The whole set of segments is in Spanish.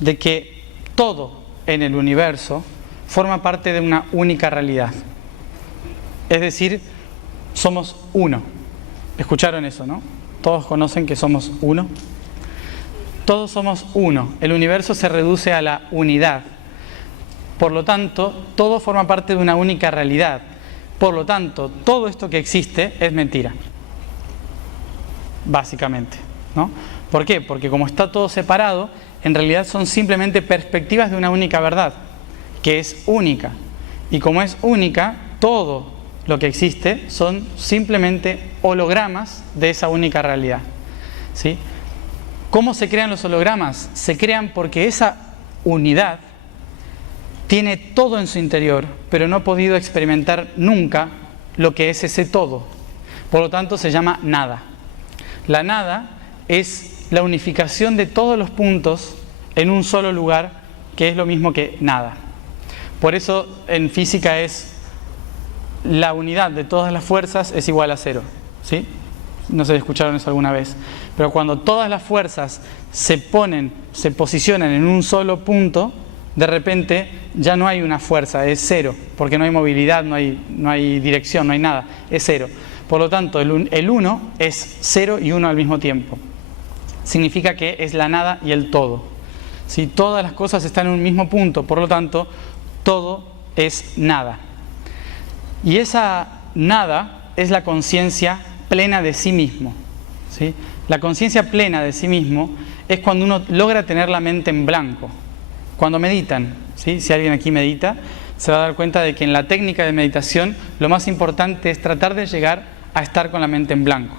de que todo en el universo forma parte de una única realidad. Es decir, somos uno. ¿Escucharon eso, no? ¿Todos conocen que somos uno? Todos somos uno. El universo se reduce a la unidad. Por lo tanto, todo forma parte de una única realidad. Por lo tanto, todo esto que existe es mentira. Básicamente, ¿no? ¿Por qué? Porque como está todo separado, en realidad son simplemente perspectivas de una única verdad, que es única. Y como es única, todo lo que existe son simplemente hologramas de esa única realidad, ¿sí? ¿Cómo se crean los hologramas? Se crean porque esa unidad tiene todo en su interior, pero no ha podido experimentar nunca lo que es ese todo. Por lo tanto, se llama nada. La nada es la unificación de todos los puntos en un solo lugar, que es lo mismo que nada. Por eso en física es la unidad de todas las fuerzas es igual a cero, ¿sí? No sé si escucharon eso alguna vez. Pero cuando todas las fuerzas se posicionan en un solo punto, de repente ya no hay una fuerza, es cero, porque no hay movilidad, no hay dirección, no hay nada, es cero. Por lo tanto, el uno es cero y uno al mismo tiempo. Significa que es la nada y el todo. Si todas las cosas están en un mismo punto, por lo tanto, todo es nada. Y esa nada es la conciencia plena de sí mismo, ¿sí? La conciencia plena de sí mismo es cuando uno logra tener la mente en blanco. Cuando meditan, ¿sí? Si alguien aquí medita, se va a dar cuenta de que en la técnica de meditación lo más importante es tratar de llegar a estar con la mente en blanco.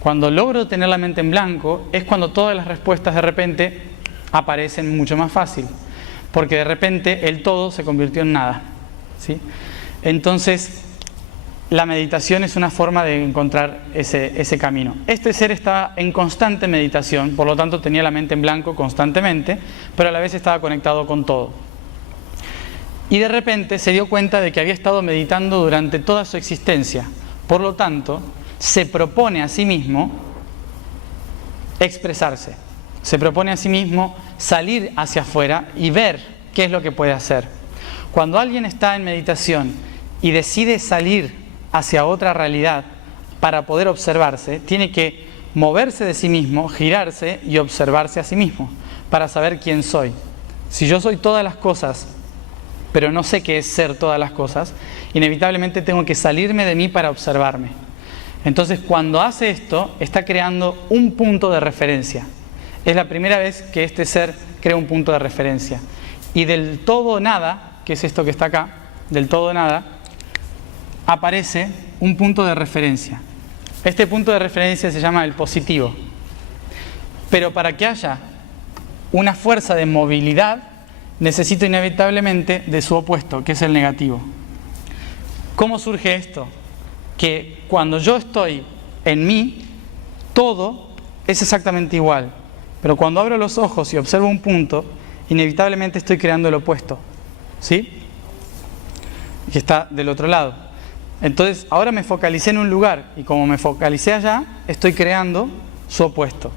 Cuando logro tener la mente en blanco es cuando todas las respuestas de repente aparecen mucho más fácil, porque de repente el todo se convirtió en nada, ¿sí? Entonces, la meditación es una forma de encontrar ese camino. Este ser estaba en constante meditación, por lo tanto tenía la mente en blanco constantemente, pero a la vez estaba conectado con todo. Y de repente se dio cuenta de que había estado meditando durante toda su existencia. Por lo tanto, se propone a sí mismo expresarse. Se propone a sí mismo salir hacia afuera y ver qué es lo que puede hacer. Cuando alguien está en meditación y decide salir hacia otra realidad para poder observarse, tiene que moverse de sí mismo, girarse y observarse a sí mismo para saber quién soy. Si yo soy todas las cosas, pero no sé qué es ser todas las cosas, inevitablemente tengo que salirme de mí para observarme. Entonces, cuando hace esto, está creando un punto de referencia. Es la primera vez que este ser crea un punto de referencia. Y del todo nada, que es esto que está acá, del todo nada, aparece un punto de referencia. Este punto de referencia se llama el positivo. Pero para que haya una fuerza de movilidad, necesito inevitablemente de su opuesto, que es el negativo. ¿Cómo surge esto? Que cuando yo estoy en mí, todo es exactamente igual. Pero cuando abro los ojos y observo un punto, inevitablemente estoy creando el opuesto, ¿sí? Que está del otro lado. Entonces, ahora me focalicé en un lugar y como me focalicé allá, estoy creando su opuesto.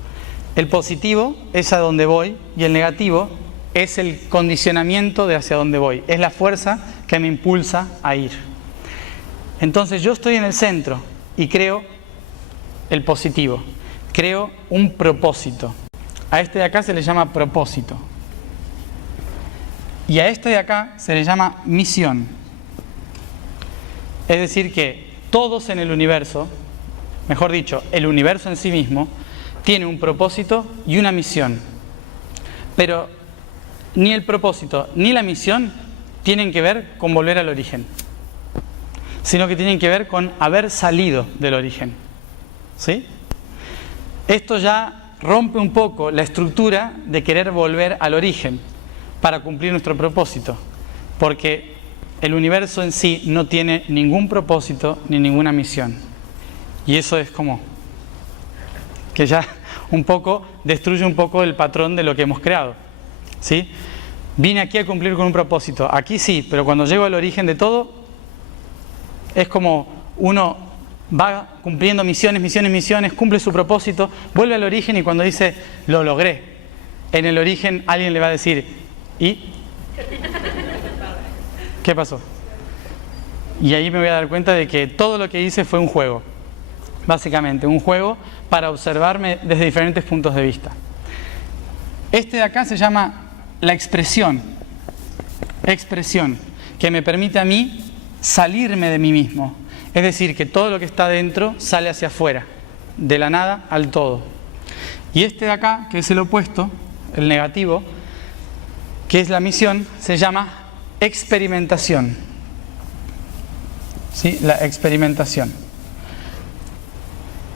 El positivo es a donde voy y el negativo es el condicionamiento de hacia dónde voy. Es la fuerza que me impulsa a ir. Entonces, yo estoy en el centro y creo el positivo. Creo un propósito. A este de acá se le llama propósito. Y a este de acá se le llama misión. Es decir que todos en el universo, mejor dicho, el universo en sí mismo, tiene un propósito y una misión. Pero ni el propósito ni la misión tienen que ver con volver al origen, sino que tienen que ver con haber salido del origen, ¿sí? Esto ya rompe un poco la estructura de querer volver al origen para cumplir nuestro propósito, porque el universo en sí no tiene ningún propósito ni ninguna misión. Y eso es como que ya un poco destruye un poco el patrón de lo que hemos creado, ¿sí? Vine aquí a cumplir con un propósito. Aquí sí, pero cuando llego al origen de todo, es como uno va cumpliendo misiones, cumple su propósito, vuelve al origen y cuando dice, lo logré, en el origen alguien le va a decir, ¿y? ¿Qué pasó? Y ahí me voy a dar cuenta de que todo lo que hice fue un juego. Básicamente, un juego para observarme desde diferentes puntos de vista. Este de acá se llama la expresión. Expresión, que me permite a mí salirme de mí mismo. Es decir, que todo lo que está dentro sale hacia afuera, de la nada al todo. Y este de acá, que es el opuesto, el negativo, que es la misión, se llama experimentación. ¿Sí? La experimentación.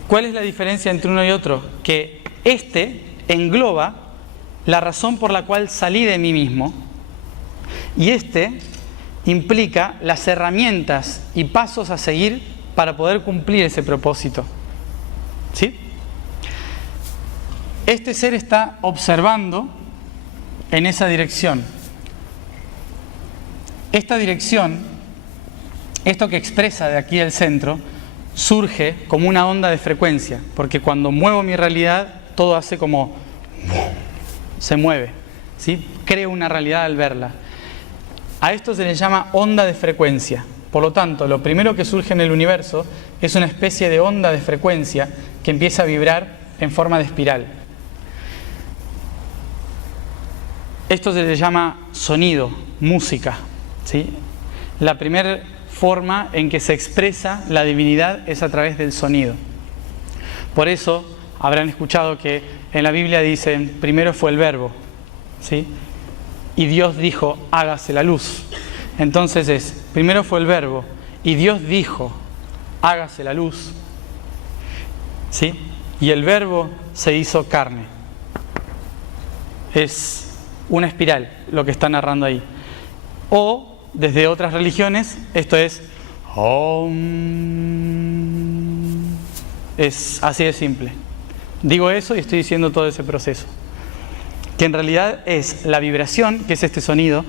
¿Cuál es la diferencia entre uno y otro? Que este engloba la razón por la cual salí de mí mismo, y este implica las herramientas y pasos a seguir para poder cumplir ese propósito. ¿Sí? Este ser está observando en esa dirección. Esta dirección, esto que expresa de aquí el centro, surge como una onda de frecuencia, porque cuando muevo mi realidad, todo hace como... se mueve, ¿sí? Creo una realidad al verla. A esto se le llama onda de frecuencia. Por lo tanto, lo primero que surge en el universo es una especie de onda de frecuencia que empieza a vibrar en forma de espiral. Esto se le llama sonido, música, ¿sí? La primera forma en que se expresa la divinidad es a través del sonido. Por eso habrán escuchado que en la Biblia dicen, primero fue el verbo, ¿sí? Y Dios dijo, hágase la luz. Entonces primero fue el verbo, y Dios dijo, hágase la luz, ¿sí? Y el verbo se hizo carne. Es una espiral lo que está narrando ahí. O, desde otras religiones, esto es Om. Es así de simple. Digo eso y estoy diciendo todo ese proceso. Que en realidad es la vibración, que es este sonido,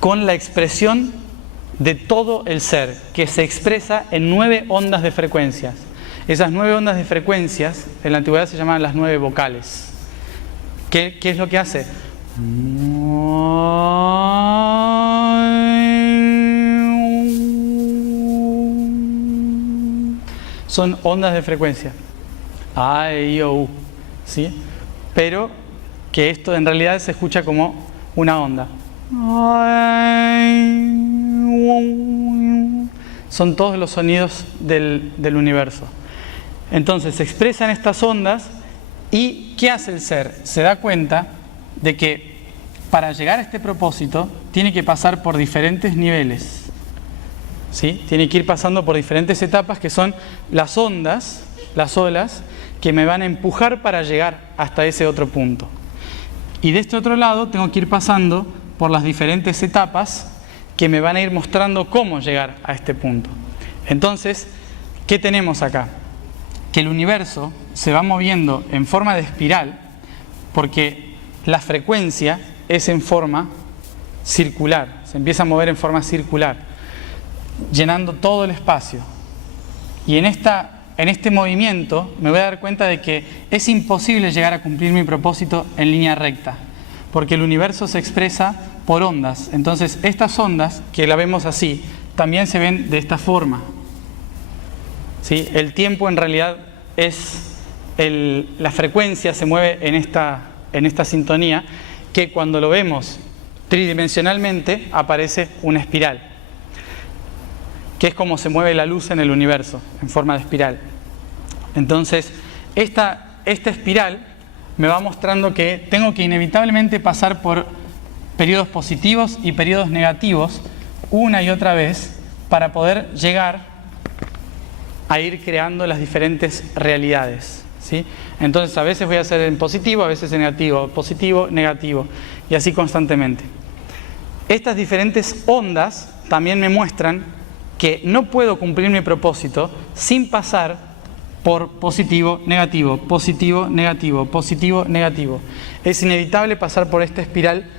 con la expresión de todo el ser, que se expresa en 9 ondas de frecuencias. Esas 9 ondas de frecuencias, en la antigüedad se llamaban las 9 vocales. ¿Qué es lo que hace? Son ondas de frecuencia. A, E, I, O, U, ¿sí? Pero que esto en realidad se escucha como una onda. Son todos los sonidos del universo. Entonces se expresan estas ondas y ¿qué hace el ser? Se da cuenta de que para llegar a este propósito tiene que pasar por diferentes niveles. ¿Sí? Tiene que ir pasando por diferentes etapas que son las ondas, las olas, que me van a empujar para llegar hasta ese otro punto. Y de este otro lado tengo que ir pasando por las diferentes etapas que me van a ir mostrando cómo llegar a este punto. Entonces, ¿qué tenemos acá? Que el universo se va moviendo en forma de espiral porque la frecuencia es en forma circular, se empieza a mover en forma circular, llenando todo el espacio. Y en este movimiento me voy a dar cuenta de que es imposible llegar a cumplir mi propósito en línea recta, porque el universo se expresa por ondas. Entonces estas ondas, que la vemos así, también se ven de esta forma. ¿Sí? El tiempo en realidad es la frecuencia se mueve en esta sintonía, que cuando lo vemos tridimensionalmente aparece una espiral, que es como se mueve la luz en el universo, en forma de espiral. Entonces, esta espiral me va mostrando que tengo que inevitablemente pasar por periodos positivos y periodos negativos una y otra vez para poder llegar a ir creando las diferentes realidades, ¿sí? Entonces, a veces voy a hacer en positivo, a veces en negativo, positivo, negativo, y así constantemente. Estas diferentes ondas también me muestran que no puedo cumplir mi propósito sin pasar por positivo, negativo, positivo, negativo, positivo, negativo. Es inevitable pasar por esta espiral